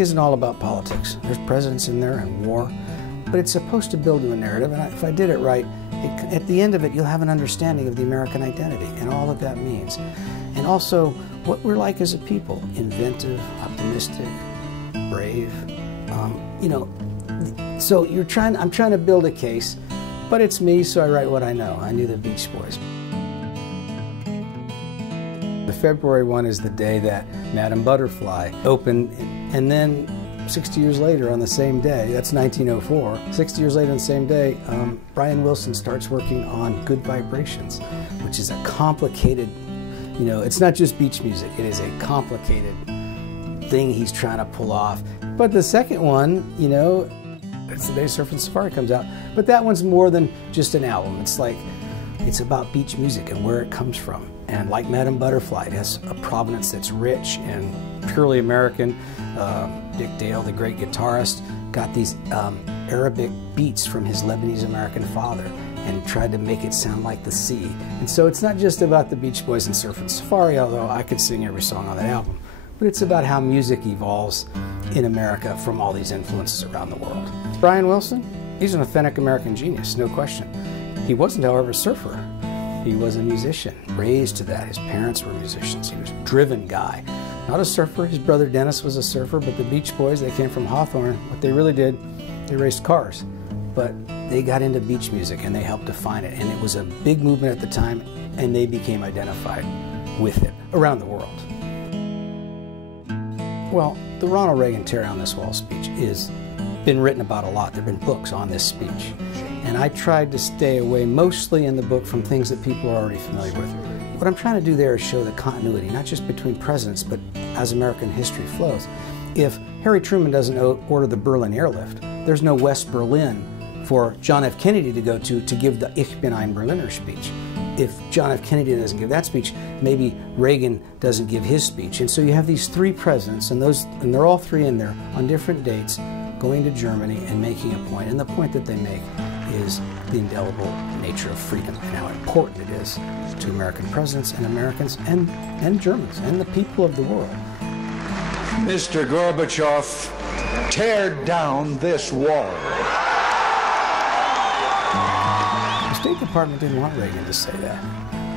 isn't all about politics. There's presidents in there and war, but it's supposed to build to a narrative, and if I did it right, at the end of it, you'll have an understanding of the American identity and all that that means. And also, what we're like as a people: inventive, optimistic, brave. You know, so I'm trying to build a case, but it's me, so I write what I know. I knew the Beach Boys. The February one is the day that Madame Butterfly opened, and then 60 years later on the same day, that's 1904, 60 years later on the same day, Brian Wilson starts working on Good Vibrations, which is a complicated, you know, it's not just beach music, it is a complicated thing he's trying to pull off. But the second one, you know, it's the day Surf and Safari comes out, but that one's more than just an album. It's like, it's about beach music and where it comes from. And like Madame Butterfly, it has a provenance that's rich and purely American. Dick Dale, the great guitarist, got these Arabic beats from his Lebanese-American father and tried to make it sound like the sea. And so it's not just about the Beach Boys and Surf and Safari, although I could sing every song on that album, but it's about how music evolves in America from all these influences around the world. Brian Wilson, he's an authentic American genius, no question. He wasn't, however, a surfer. He was a musician, raised to that. His parents were musicians. He was a driven guy. Not a surfer. His brother Dennis was a surfer, but the Beach Boys, they came from Hawthorne. What they really did, they raced cars. But they got into beach music and they helped define it. And it was a big movement at the time, and they became identified with it around the world. Well, the Ronald Reagan Tear Down This Wall speech has been written about a lot. There have been books on this speech. And I tried to stay away mostly in the book from things that people are already familiar with. What I'm trying to do there is show the continuity, not just between presidents, but as American history flows. If Harry Truman doesn't order the Berlin airlift, there's no West Berlin for John F. Kennedy to go to give the Ich bin ein Berliner speech. If John F. Kennedy doesn't give that speech, maybe Reagan doesn't give his speech. And so you have these three presidents, and they're all three in there on different dates, going to Germany and making a point. And the point that they make is the indelible nature of freedom and how important it is to American presidents and Americans and Germans and the people of the world. Mr. Gorbachev, tear down this wall. The State Department didn't want Reagan to say that.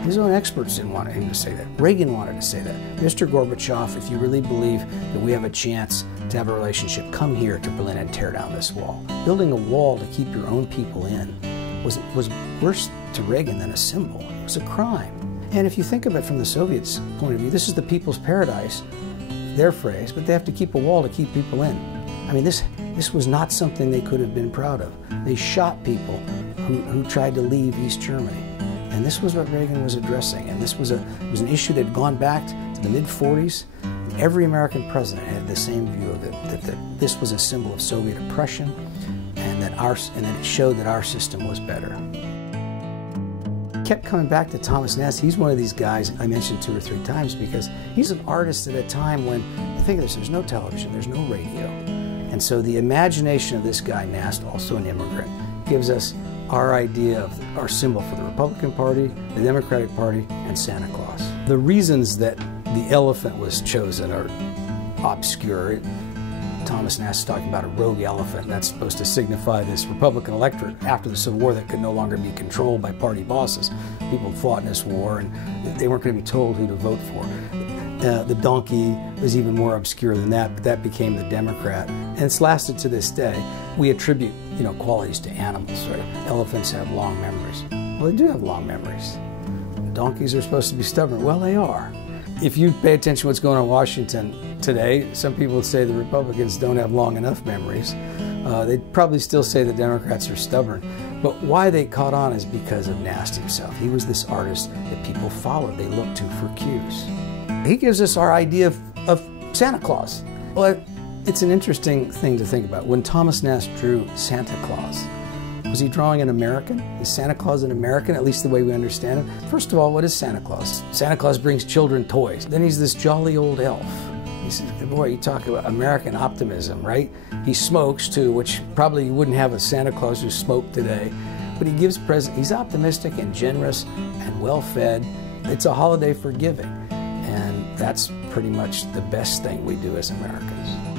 His own experts didn't want him to say that. Reagan wanted to say that. Mr. Gorbachev, if you really believe that we have a chance to have a relationship, come here to Berlin and tear down this wall. Building a wall to keep your own people in was worse to Reagan than a symbol. It was a crime. And if you think of it from the Soviets' point of view, this is the people's paradise, their phrase, but they have to keep a wall to keep people in. I mean, this was not something they could have been proud of. They shot people who tried to leave East Germany. And this was what Reagan was addressing. And this was an issue that had gone back to the mid-40s. Every American president had the same view of it, that this was a symbol of Soviet oppression, and that it showed that our system was better. Kept coming back to Thomas Nast. He's one of these guys I mentioned 2 or 3 times because he's an artist at a time when, think of this, there's no television, there's no radio. And so the imagination of this guy, Nast, also an immigrant, gives us our idea of our symbol for the Republican Party, the Democratic Party, and Santa Claus. The reasons that the elephant was chosen are obscure. Thomas Nast is talking about a rogue elephant. That's supposed to signify this Republican electorate after the Civil War that could no longer be controlled by party bosses. People fought in this war and they weren't going to be told who to vote for. The donkey was even more obscure than that, but that became the Democrat. And it's lasted to this day. We attribute, qualities to animals, right? Elephants have long memories. Well, they do have long memories. Donkeys are supposed to be stubborn. Well, they are. If you pay attention to what's going on in Washington today, some people would say the Republicans don't have long enough memories. They'd probably still say the Democrats are stubborn. But why they caught on is because of Nast himself. He was this artist that people followed. They looked to for cues. He gives us our idea of Santa Claus. Well, it's an interesting thing to think about. When Thomas Nast drew Santa Claus, was he drawing an American? Is Santa Claus an American, at least the way we understand it? First of all, what is Santa Claus? Santa Claus brings children toys. Then he's this jolly old elf. He says, boy, you talk about American optimism, right? He smokes too, which probably you wouldn't have a Santa Claus who smoked today. But he gives presents. He's optimistic and generous and well-fed. It's a holiday for giving. And that's pretty much the best thing we do as Americans.